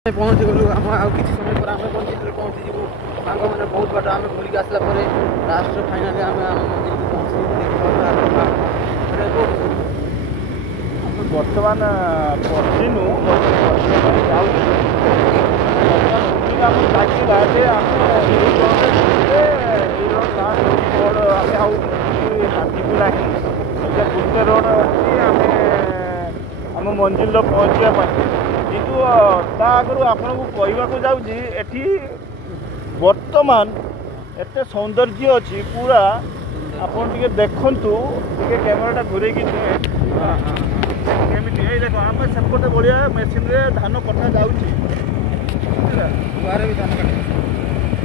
पहुँची गलु आम आ किसी समय पर आम मंजिल पहुँची जीवु सांग मैंने बहुत बाट आम बुलिक आसला लास्ट फाइनाली आम आम मंजिल को पहुँची बर्तमान पहुँचीनु गुटे रोड आम मंजिल पहुँचा किंतु आगु आपन को कहवाक जाऊँगी एटी वर्तमान एते सौंदर्य अच्छी पूरा आपन टिके देखंतु टिके कैमराटा घुरे की केमिति देख आम सेपटे बढ़िया मेसीन रे धान कटा जाऊँगी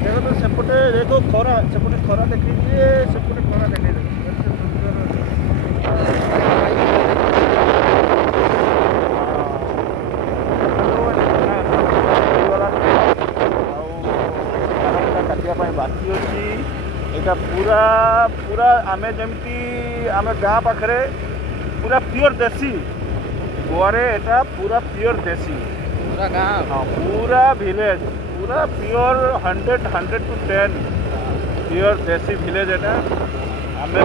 देखो तो सेपटे देखो खरा सेपटे खरा देखिए सेपटे खरा देखिए बाकी अच्छी यहाँ पूरा पूरा आमे जमती आमे गाँ पाखे पूरा प्योर देसी गोरे एटा पूरा प्योर देसी पूरा गाँव हाँ पूरा विलेज पूरा प्योर 100 to 10 प्योर देसी विलेज एटा आमे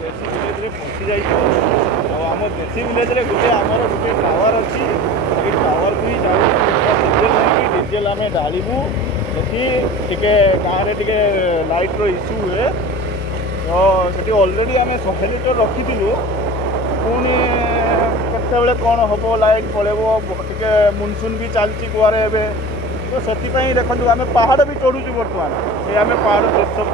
देसी विलेज रे पहुँची जाइए आम देसी विलेज रे गोटे आमर गोटे टावर अच्छी टावर भी जाऊ डीजेल नहीं डीजेल आम ढालू टे गाँव में टे लाइट रो इश्यू हुए तो से ऑलरेडी आम 100 लिटर रखीलु पुणी केत कौन हम लाइट पड़ेब टे मुनसून भी चलती गुआरे तो से देखो आम पहाड़ भी चढ़ुचु बर्तमान ये आम पहाड़ दृश्य